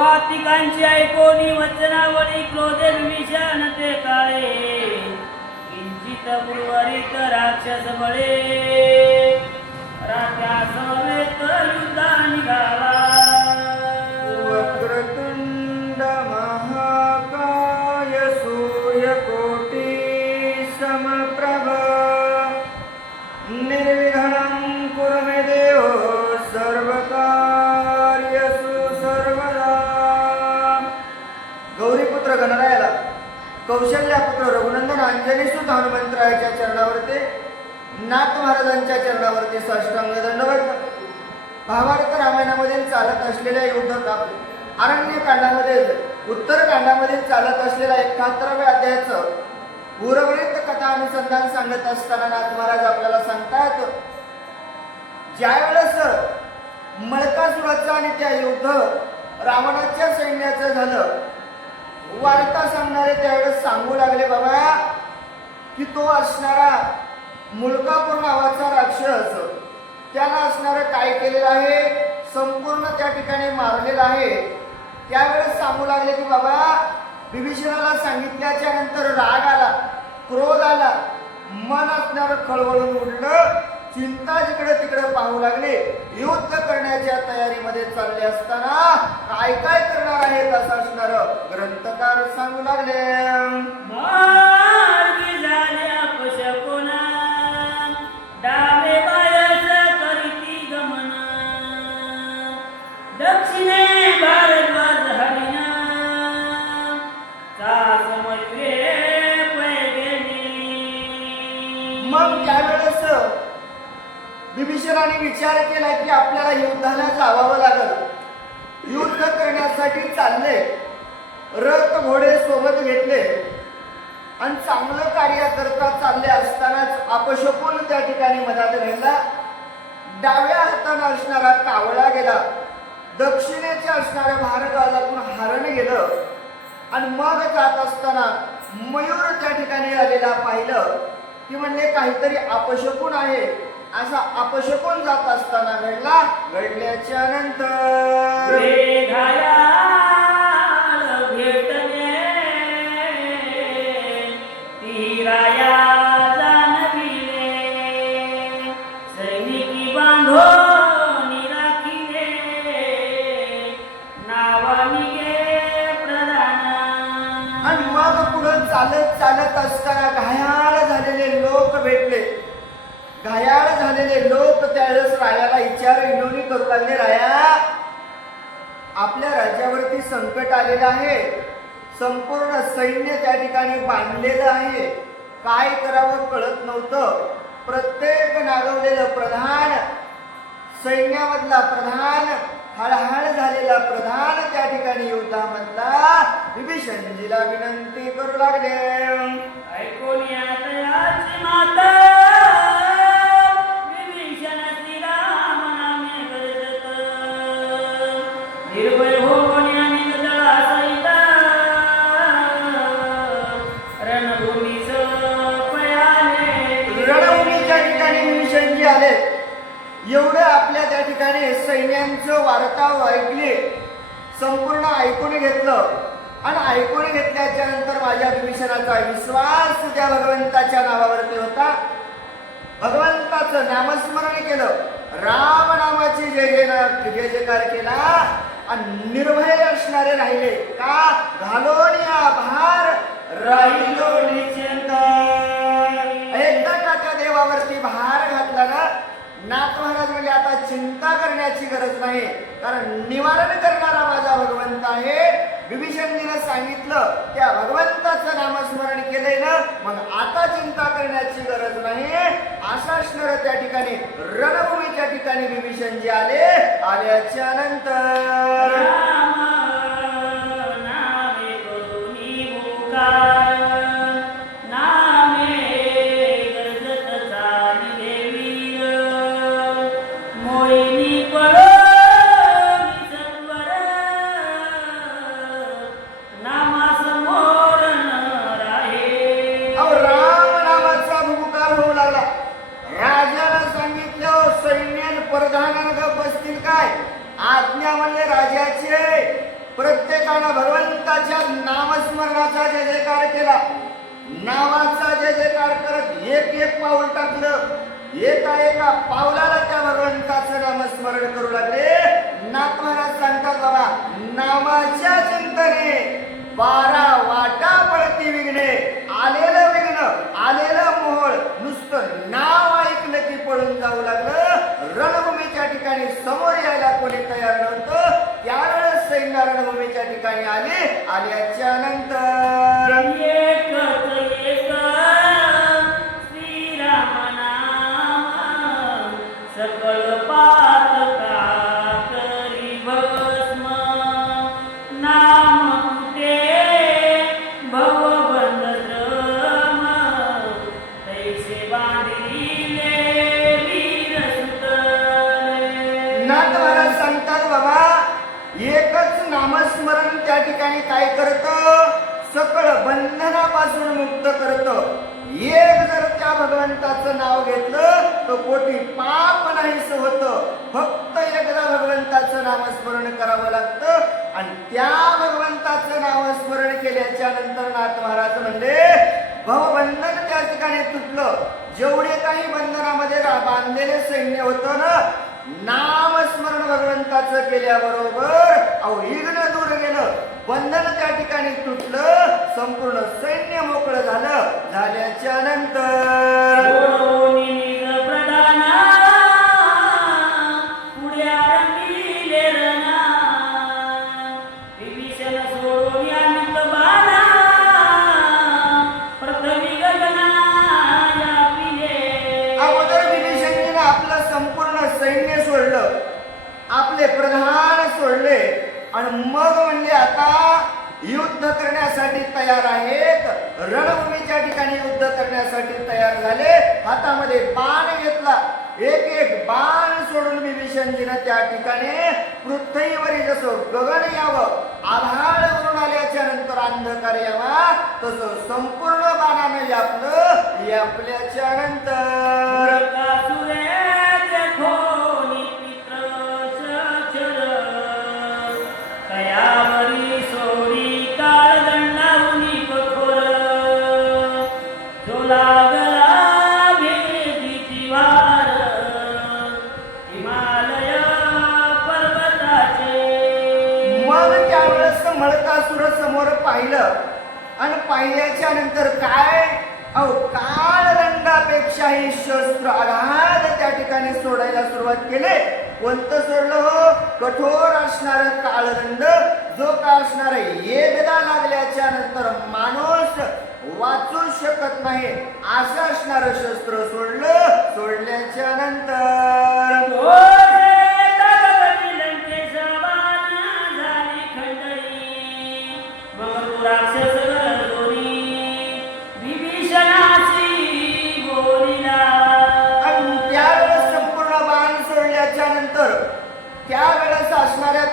वातिकांची ऐकोनी वचनावळी क्रोधे विषाण ते काळे. किंचित उर्वरित राक्षस बळे. वेळेस मळकासुराचं आणि त्या युद्ध रावणाच्या सैन्याचं झालं. वार्ता सांगणारे त्यावेळेस सांगू लागले बाबा की तो असणारा मुलकापूर नावाचा राक्षस त्याला असणारं काय केलेलं आहे? संपूर्ण त्या ठिकाणी मारलेलं आहे. त्यावेळेस सांगू लागले की बाबा विभीषणाला सांगितल्याच्या नंतर राग आला क्रोध आला. मन असणारं खळवळून उडलं. चिंता जिकडे तिकडे पाहू लागले. युद्ध करण्याच्या तयारीमध्ये चालले असताना काय काय करणार आहेत असं असणार ग्रंथकार सांगू लागले. मार्गी डावे बायस करीती गमन. विभीषणाने विचार केला की आपल्याला युद्धाला जावावं लागल. युद्ध करण्यासाठी चालले. रथ घोडे सोबत घेतले. आणि चांगलं कार्य करता चालले असतानाच अपशकून त्या ठिकाणी मनात घडला. डाव्या हाताने असणारा कावळा गेला. दक्षिणेच्या असणाऱ्या भारतातून हरण गेलं. आणि मग जात असताना मयूर त्या ठिकाणी आलेला पाहिलं. की म्हणले काहीतरी अपशकून आहे. असा अपशकून जात असताना घडला घडल्याच्या नंतर. विभीषणजीला विनंती करू लागले. ऐकून याची माता, विभीषण. निर्भय विभीषणजी आले. एवढं आपल्या त्या ठिकाणी सैन्यांचं वार्ता ऐकली संपूर्ण ऐकून घेतलं. आणि ऐकून घेतल्याच्या नंतर माझ्या विभीषणाचा विश्वास त्या भगवंताच्या नावावरती होता. भगवंताचं नामस्मरण केलं. राम नामाची जय जय जय जयकार केला. आणि निर्भय असणारे राहिले. का? घालून या भार राहिलो एकदा का त्या देवावरती भार घातला ना? नाथ महाराज म्हणजे आता चिंता करण्याची गरज नाही. कारण निवारण करणारा माझा भगवंत आहे. विभीषणजीनं सांगितलं त्या भगवंताचं नामस्मरण केलंय ना मग आता चिंता करण्याची गरज नाही. असा त्या ठिकाणी रणभूमी त्या ठिकाणी ठिकाणी विभीषणजी आले. आल्याच्यानंतर अहो राम नावाचा भूकार होऊ लागला. राजाला सांगितलं सैन्य सैन्यान बसतील काय? आज्ञा म्हणले राजाचे. प्रत्येकानं भगवंताच्या नामस्मरणाचा जय जयकार केला. नावाचा जय जयकार करत एक एक पाऊल टाकलं. एका एका पावलाला त्या भगवंताचं नामस्मरण करू लागले. नाथ महाराज सांगतात बाबा नामाच्या चिंतने बारा वाटा पडती विघ्ने. आलेलं आलेलं मोहळ नुसतं नाव ऐकलं की पळून जाऊ लागलं. रणभूमीच्या ठिकाणी समोर यायला कोणी तयार नव्हतं. त्यावेळेस सैन्य रणभूमीच्या ठिकाणी आले आल्याच्यानंतर बांधलेलं सैन्य होतं ना नामस्मरण भगवंताचं केल्याबरोबर अहो दूर गेलं. बंधन त्या ठिकाणी तुटलं संपूर्ण सैन्य मोकळं झालं. झाल्याच्यानंतर प्रधान आणि मग म्हणजे आता युद्ध करण्यासाठी तयार आहेत. रणभूमीच्या ठिकाणी युद्ध करण्यासाठी तयार झाले. हातामध्ये बाण घेतला. एक एक बाण सोडून विभीषणजीनं त्या ठिकाणी पृथ्वीवरील जसं गगन यावं आभाळ करून आल्याच्यानंतर अंधकार यावा तसं संपूर्ण बाणाने व्यापलं. व्यापल्याच्या नंतर पाहिल्याच्या नंतर काय? अहो काळदंडापेक्षाही शस्त्र अगाध त्या ठिकाणी सोडायला सुरुवात केले. कोणतं सोडलं हो. कठोर असणार काळदंड जो का असणार एकदा लागल्याच्या नंतर माणूस वाचू शकत नाही. असं असणार शस्त्र सोडलं. सोडल्याच्या नंतर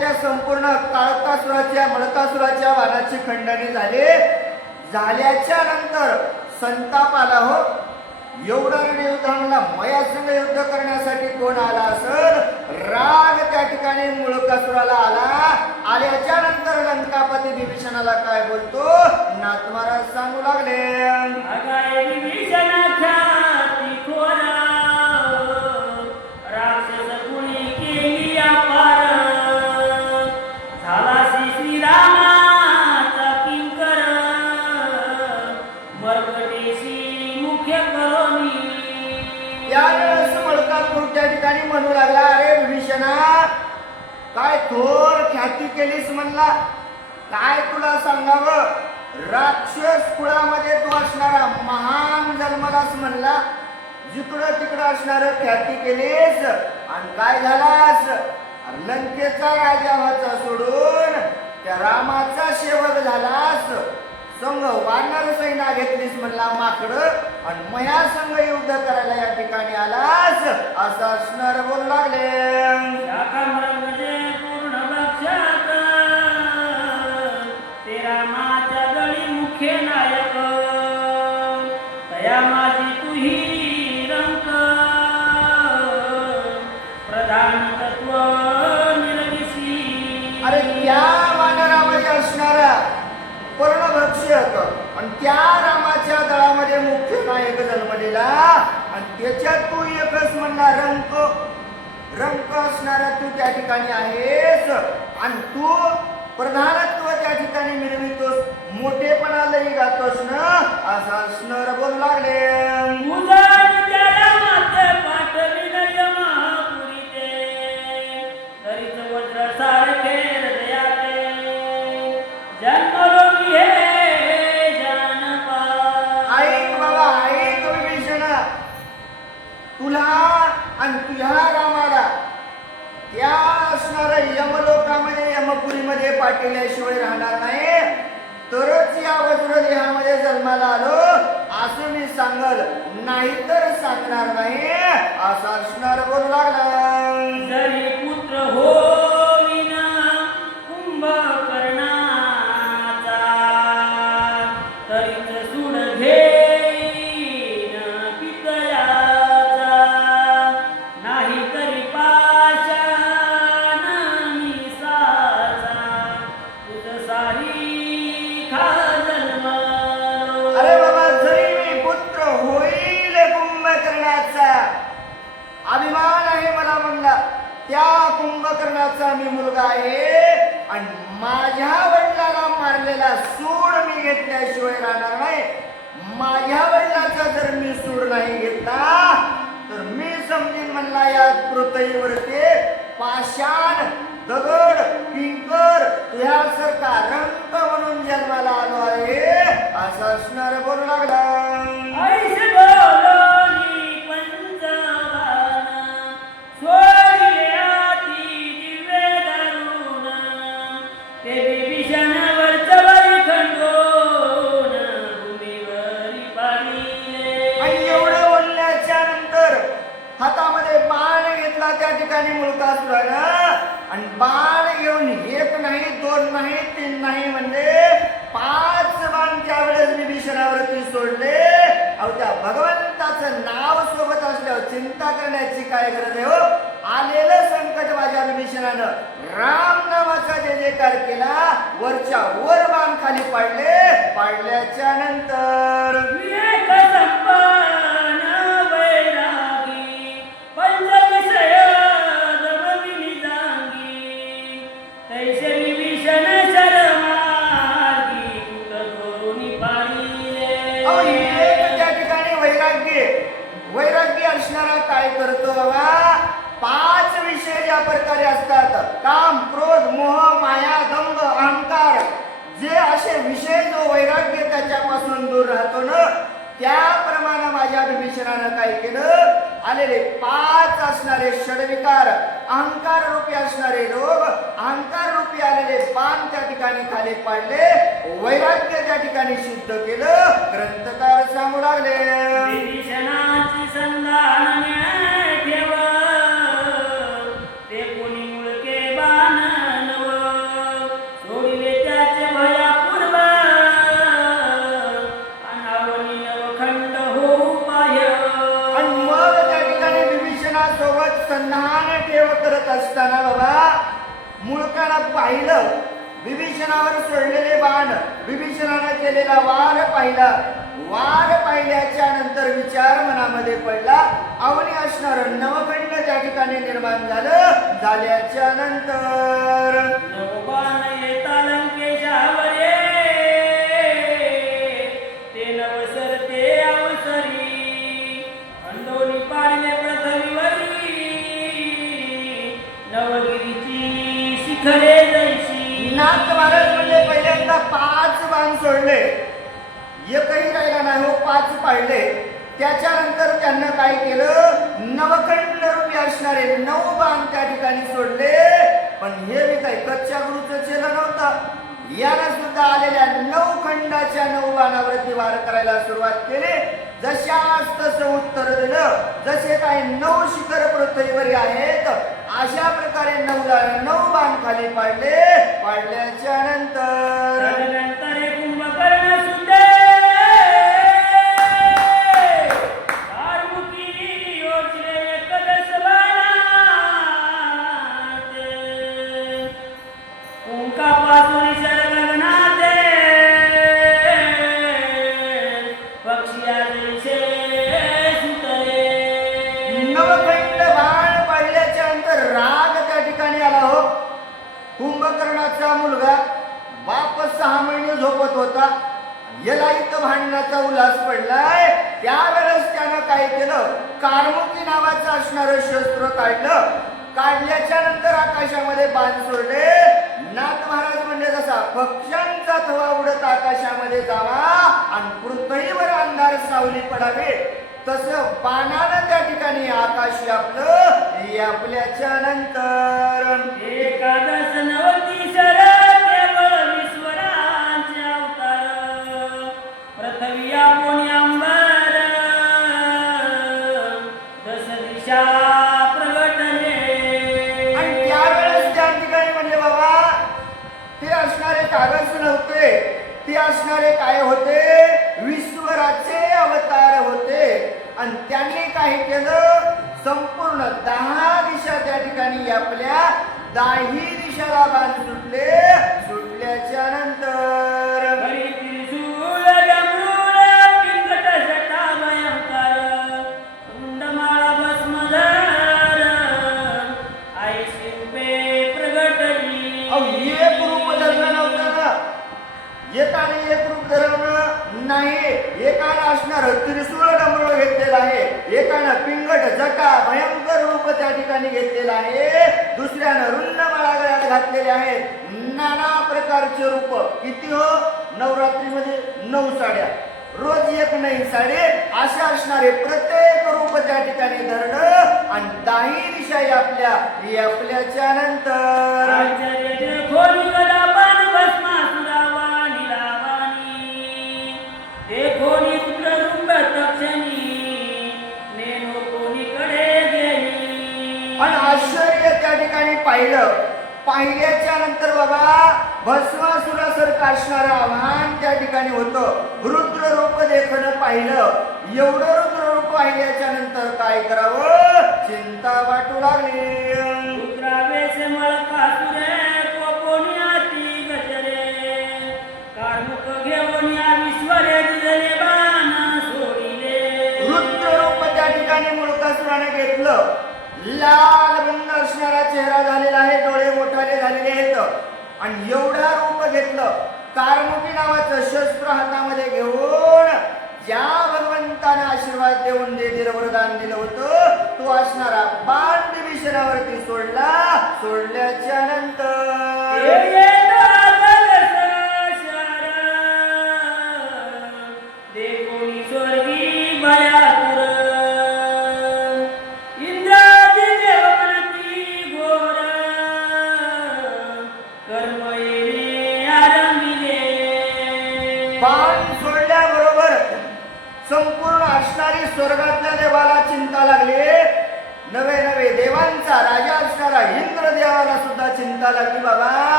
त्या संपूर्ण काळकासुराच्या मळकासुराच्या वादाची खंडणी झाली. झाल्याच्यानंतर संताप आला हो. एवढं युद्धाला मयासंग युद्ध करण्यासाठी कोण आला असल? राग त्या ठिकाणी मुळकासुराला आला. आल्याच्यानंतर लंकापती विभीषणाला काय बोलतो? नाथ महाराज सांगू लागले. थोर ख्याती केलीस म्हणला. काय तुला सांगावं? राक्षस कुळामध्ये तू असणारा महान जन्मलास म्हणला. जिकडं तिकडं असणार ख्याती केलीस आणि काय झालास? लंकेचा राजा व्हायचा सोडून त्या रामाचा सेवक झालास. संघ वानर सैना घेतलीस म्हणला माकड आणि मया संघ युद्ध करायला या ठिकाणी आलास. असं असणार बोलू लागले. राजा पर्णभक्षी होत आणि त्या रामाच्या दळामध्ये मुख्य नायक जन्मलेला. आणि त्याच्यात तू एकच म्हणणार रंक. रंक असणारा तू त्या ठिकाणी आहेस. आणि तू प्रधानत्व त्या ठिकाणी मिळवितोस मोठेपणा गातोस ना. असं असणं पहिल्याशिवाय राहणार नाही तरच या वज्रदेहामध्ये जन्माला आलो. असं मी सांगल. नाहीतर सांगणार नाही. असं असणार बोलू लागला. जरी पुत्र हो कुंभकर्णाचा मी मुलगा आहे. आणि माझ्या वडिलाला मारलेला सूड मी घेतल्याशिवाय राहणार नाही. माझ्या वडिलाचा जर मी सूड नाही घेतला तर मी समजेन म्हणला या पृथ्वीवरती पाषाण दगड किंकर तुझ्यासारखा रंग म्हणून जन्माला आलो आहे. असं असणार बोलू लागला. नवगिरीची शिखरे नाथ महाराज म्हणले पहिल्यांदा पाच बाण सोडले. एकही राहिला नाही हो पाच पाडले त्याच्यानंतर त्यांना काय केलं? नवखंड रूपी असणारे नऊ बाण त्या ठिकाणी सोडले. पण हे मी काही कच्च्या गुरुचं चेला नव्हता. याला सुद्धा आलेल्या नऊ खंडाच्या नऊ बाणावरती वार करायला सुरुवात केली. जशास तसं उत्तर दिलं. जसे काही नऊ शिखर पृथ्वीवर आहेत अशा प्रकारे नऊला नऊ बाण खाली पाडले. पाडल्याच्या नंतर वर्षाचा मुलगा बाप सहा महिने झोपत होता. याला इथं भांडणाचा उल्हास पडलाय. त्यावेळेस त्यानं काय केलं? कारमुकी नावाचं असणारं शस्त्र काढलं. काढल्याच्या नंतर आकाशामध्ये बाण सोडले. नाथ महाराज म्हणजे जसा पक्ष्यांचा थवा उडत आकाशामध्ये जावा आणि पृथ्वीवर अंधार सावली पडावे तस बाणानं त्या ठिकाणी आकाश व्यापलं. आपल्याच्या नंतर. एकादश नवती एकाने एकरूप धरण नाही. एकानं असणार त्रिशूळ डमळ घेतलेलं आहे. एकानं पिंगट जका भयंकर रूप त्या ठिकाणी घेतलेलं आहे. दुसऱ्यानं रुंद गळ्यात घातलेले आहेत. नाना प्रकारचे रूप. किती हो? नवरात्रीमध्ये नऊ साड्या. रोज एक नाही साडे. असे असणारे प्रत्येक रूप त्या ठिकाणी धरणं आणि दाही दिशा आपल्या आपल्याच्या नंतर. आश्चर्य त्या ठिकाणी पाहिलं. पाहिल्याच्या नंतर बाबा भस्मासुरासारखं असणारं आव्हान त्या ठिकाणी होतं. रुद्र रूप देखणं पाहिलं. एवढं रुद्र रूप पाहिल्याच्या नंतर काय करावं? चिंता वाटू लागली. रुद्र रूप त्या ठिकाणी मुळकासुराने घेतलं. लाल बुंद असणारा चेहरा झालेला आहे डोळे मोठाले झालेले आहेत. आणि एवढा रूप घेतलं कारमुखी नावाचं शस्त्र हातामध्ये घेऊन ज्या भगवंताने आशीर्वाद देऊन जे वरदान दिलं होतं तो असणारा बाण विभीषणावरती सोडला. सोडल्याच्या नंतर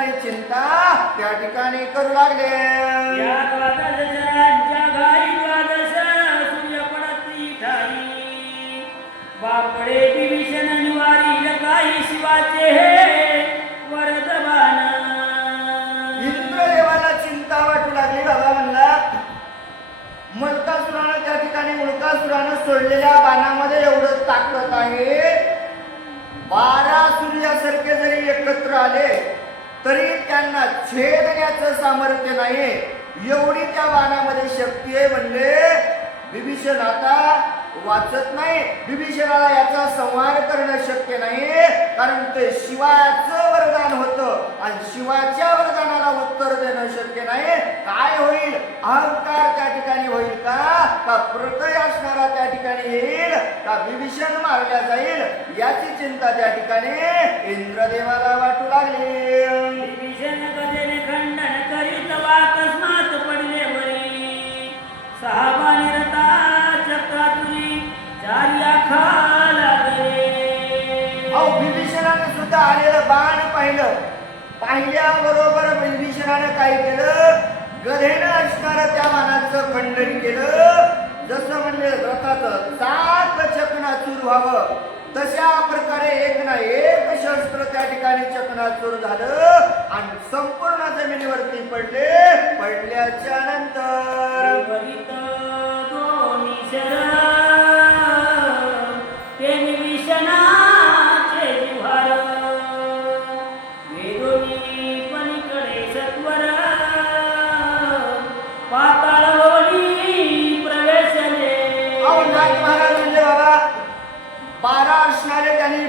असणारी चिंता त्या ठिकाणी करू लागले. बापडे विभीषण निवारी काही शिवाचे हे वरदबान इंद्रदेवाला चिंता वाटू लागली बाबा म्हणला. मुलकासुरानं त्या ठिकाणी मुलकासुरानं सोडलेल्या बाणामध्ये एवढं ताकद आहे. बारा सूर्यासारखे जरी एकत्र आले तरी त्यांना छेदण्याचं सामर्थ्य नाहीये. एवढी त्या बाणामध्ये शक्ती आहे म्हणले विभीषण आता वाचत नाही. विभीषणाला याचा संहार करणं शक्य नाही कारण ते शिवाचं वरदान होतं आणि शिवाच्या वरदानाला उत्तर देणं शक्य नाही काय होईल? अहंकार त्या ठिकाणी होईल का? का प्रतय असणारा त्या ठिकाणी येईल का विभीषण मारल्या जाईल याची चिंता त्या ठिकाणी इंद्रदेवाला वाटू लागली. विभीषण गजेने खंडन करीत वाकस्मात पडले निरता चक्रातुरी चारी अहो विभीषणानं सुद्धा आलेलं बाण पाहिलं. पाहिल्याबरोबर विभीषणानं काय केलं? गधेनं असणारं त्या बाणाचं खंडन केलं. जसं म्हणजे रथाचं सात चकनाचूर व्हावं. तशा प्रकारे एक ना एक शस्त्र त्या ठिकाणी चकनाचूर झालं आणि संपूर्ण जमिनीवरती पडले. पडल्याच्या नंतर त्यांनी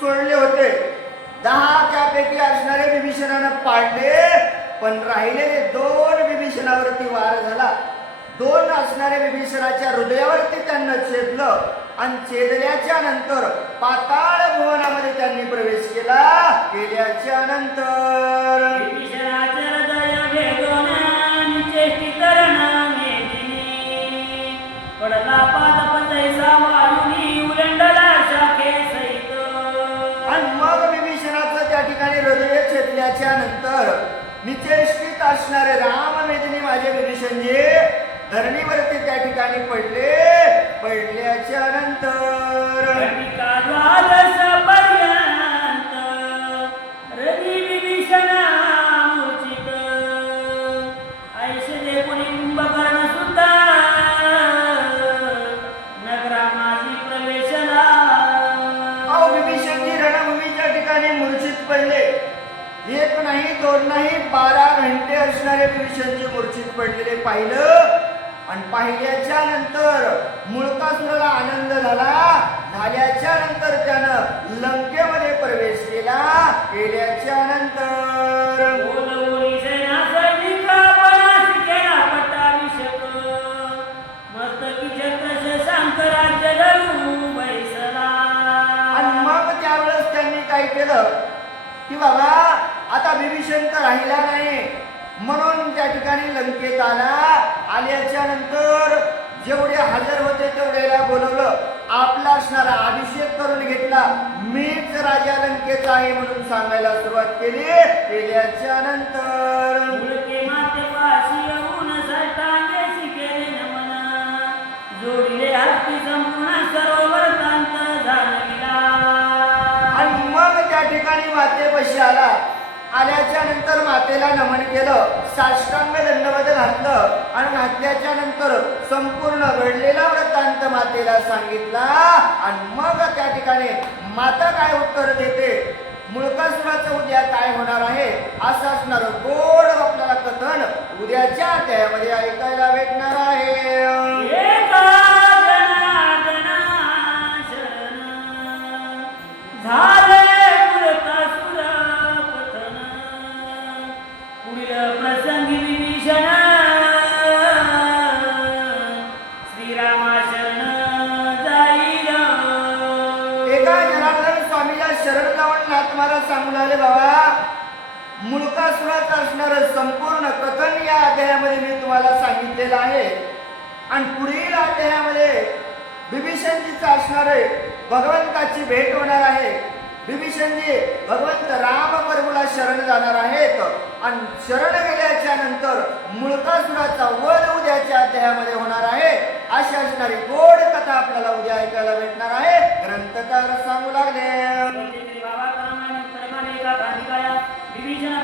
सोडले होते. दहा त्यापैकी असणारे विभीषणानं पाडले पण राहिलेले दोन विभीषणावरती वार झाला. दोन असणाऱ्या विभीषणाच्या हृदयावरती त्यांना छेदलं आणि छेदल्याच्या नंतर पाताळ भुवनामध्ये त्यांनी प्रवेश केला. केल्याच्यानंतर असणारे राम मेदिनी माझे विभीषणजी धरणीवरती त्या ठिकाणी पडले. पडल्याच्या नंतर दोनही बारा घंटे असणारे पुरुषांचे मूर्छित पडलेले पाहिलं. आणि पाहिल्याच्या नंतर मुळकासुराला आनंद झाला. झाल्याच्यानंतर त्यानं लंकेमध्ये प्रवेश केला. केल्याच्यानंतर आणि मग त्यावेळेस त्यांनी काय केलं? की बाबा विभीषण तर राहिला नाही. म्हणून त्या ठिकाणी लंकेत आला आल्याच्यानंतर जेवढे हजर होते तेवढ्याला बोलवलं. आपला असणारा अभिषेक करून घेतला. मीच राजा लंकेचा आहे म्हणून सांगायला सुरुवात केली. केल्याच्यानंतर आणि मग त्या ठिकाणी मातेपाशी आला. आल्याच्यानंतर मातेला नमन केलं साष्टांग दंडवत घातलं आणि घातल्याच्या नंतर संपूर्ण घडलेला वृत्तांत मातेला सांगितला आणि मग त्या ठिकाणी माता काय उत्तर देते? मुळकासुराचं उद्या काय होणार आहे? असं असणार गोड आपल्याला कथन उद्याच्या अध्यायामध्ये ऐकायला भेटणार आहे. शरण जाऊन नाथ महाराज सांगून आले बाबा मुलकासुरात असणार संपूर्ण कथन या अध्यायामध्ये मी तुम्हाला सांगितलेलं आहे. आणि पुढील अध्यायामध्ये विभीषणजीचं असणारे भगवंताची भेट होणार आहे. विभीषणजी भगवंत राम प्रभूला शरण जाणार आहेत. आणि शरण गेल्याच्यानंतर मुळकासुराचा वध उद्याच्या अध्यायामध्ये होणार आहे. अशी असणारी गोड कथा आपल्याला उद्या ऐकायला भेटणार आहे. ग्रंथकार सांगू लागले. विभीषण